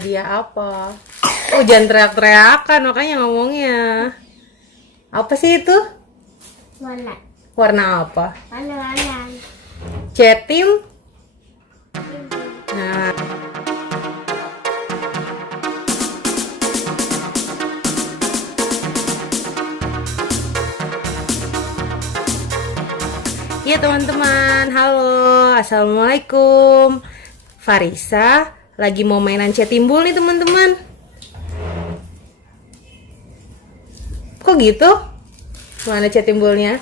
Hadiah apa? Oh, jangan teriak-teriakan makanya ngomongnya. Apa sih itu? Warna. Warna apa? Warna. Cetim. Nah, iya teman-teman, halo, assalamualaikum. Farisa lagi mau mainan cetimbul nih teman-teman. Kok gitu? Mana cetimbulnya?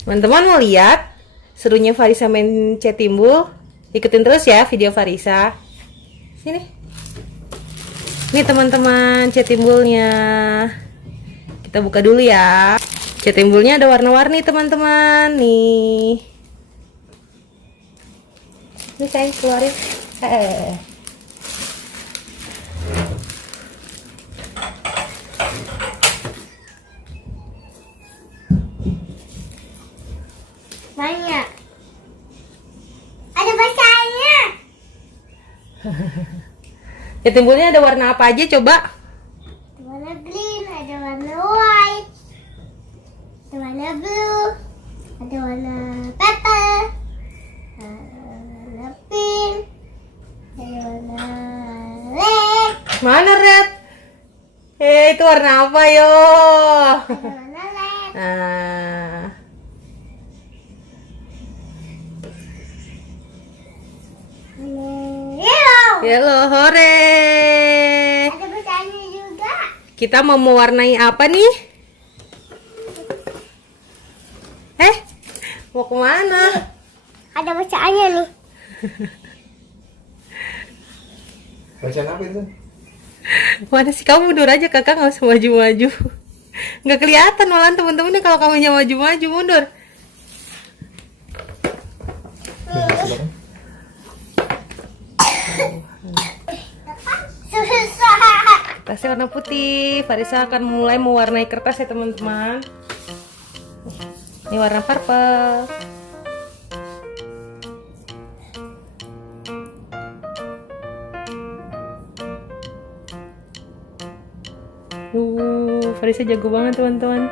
Teman-teman mau lihat serunya Farisa main cetimbul? Ikutin terus ya video Farisa. Sini. Nih teman-teman cetimbulnya. Kita buka dulu ya. Cetimbulnya ada warna-warni teman-teman. Nih. Ini sayang keluarin. Banyak. Ada bacanya. Cetimbulnya ada warna apa aja coba? Ada warna green, ada warna white, ada warna blue, ada warna purple, ada warna pink, ada warna red, Mana red? Itu warna apa yo? ada warna red. Nah, Yellow. yellow, hore. Ada bacanya juga. Kita mau mewarnai apa nih? Mau kemana? Ada bacaannya nih. Bacaan apa itu? Mana sih kamu mundur aja kakak, nggak usah maju-maju. Nggak kelihatan malahan temen-temennya kalau kamu nya maju-maju mundur. Susah. Kertasnya warna putih. Farisa akan mulai mewarnai kertas ya teman-teman. Ini warna purple. Farisa jago banget teman-teman.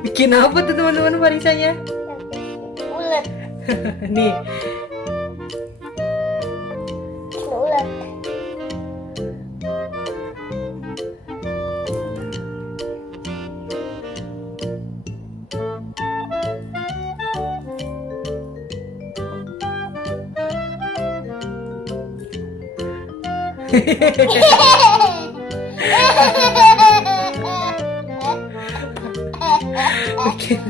Bikin apa tuh teman-teman Farisanya? Ulet. Nih. Ulet. Bikin.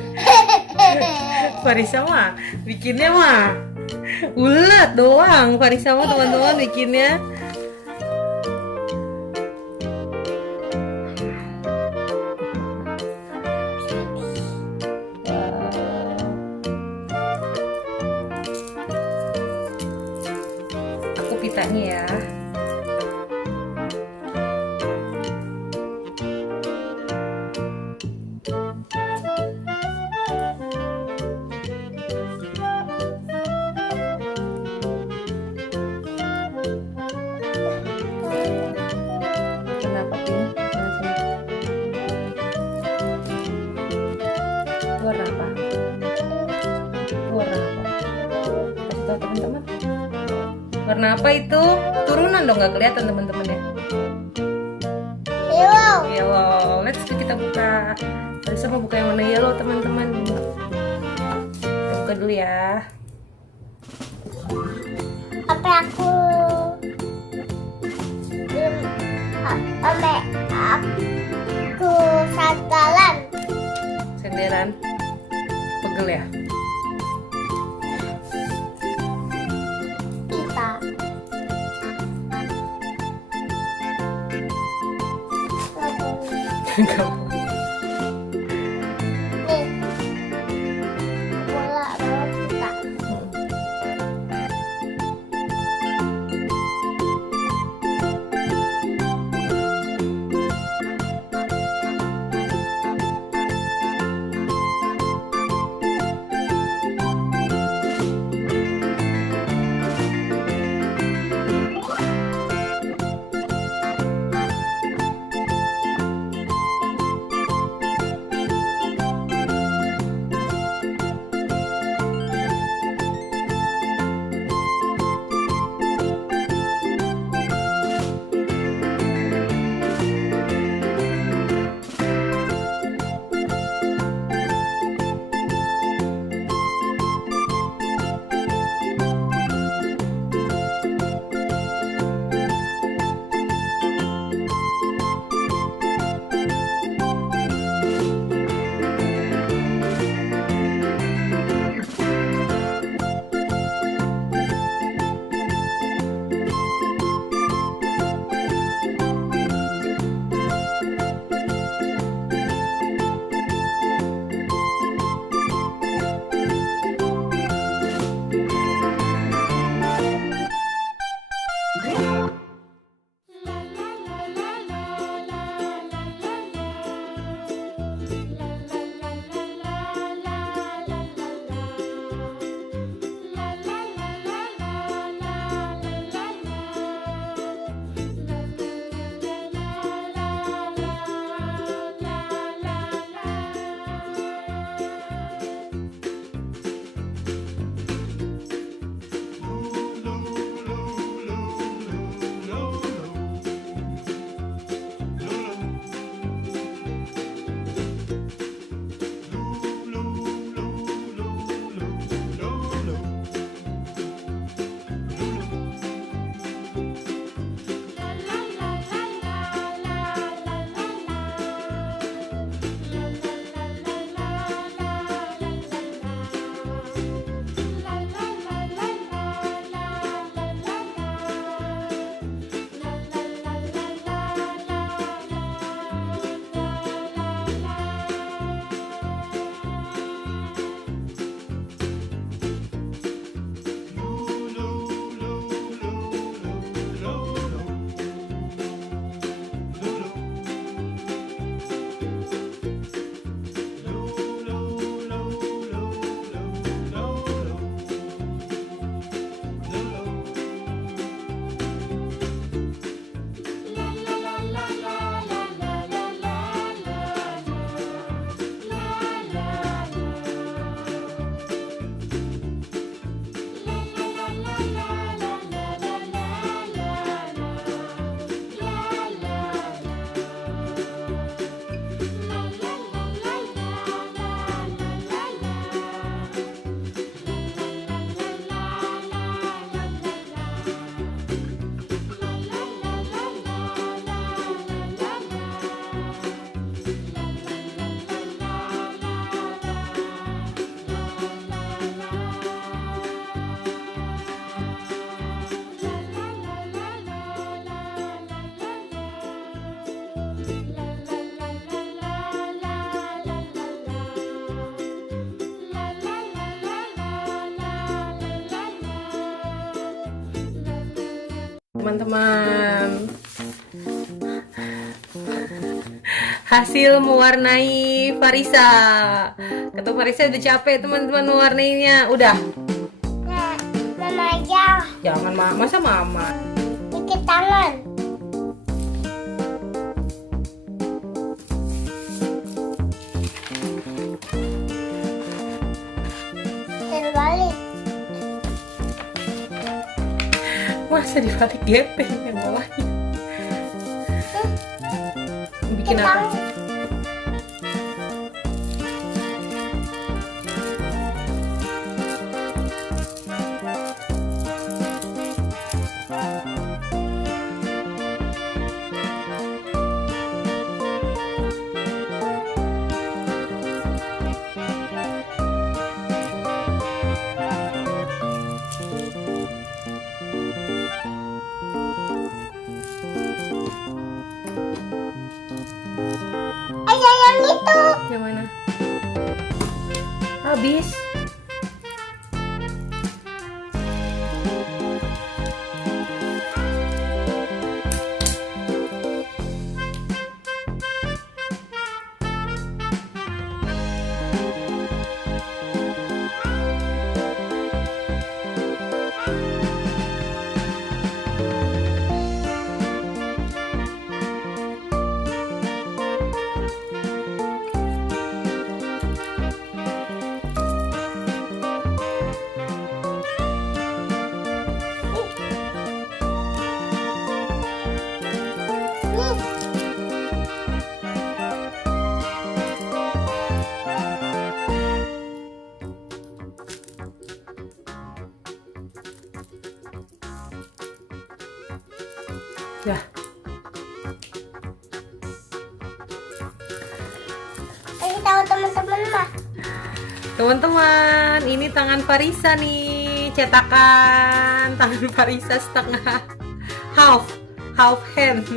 Farisa mah bikinnya mah ulet doang. Farisa mah teman-teman bikinnya. Aku pitanya ya. Kenapa pink? Warna apa? Warna apa? Kasih tahu teman-teman. Warna apa itu? Turunan dong, nggak kelihatan teman-teman ya. Yellow. Yellow. Let's go, kita buka. Farisa mau buka yang warna yellow teman-teman. Kita buka dulu ya. Apa aku sampai aku sagalan. Senderan. Pegel ya. Kita. Kamu. Nih. Bola kita. teman-teman. Hasil mewarnai Farisa. Kata Farisa udah capek teman-teman mewarnainya. Udah. Nah, mama aja. Jangan masa mama. Dikit tangan. Terbalik. Masa dibalik gepeng yang bawahnya. Bikin Dikit apa? tangan. Ayo yang itu. Yang mana? Habis. Ya. Kasih tahu teman-teman mah. Teman-teman, ini tangan Farisa nih, cetakan tangan Farisa setengah, half hand.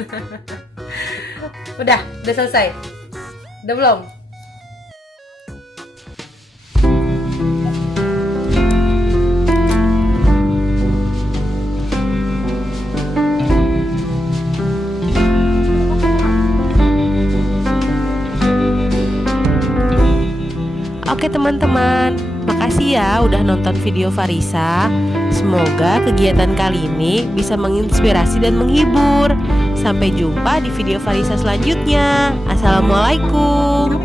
Udah selesai. Udah belum? Oke teman-teman, makasih ya udah nonton video Farisa. Semoga kegiatan kali ini bisa menginspirasi dan menghibur. Sampai jumpa di video Farisa selanjutnya. Assalamualaikum.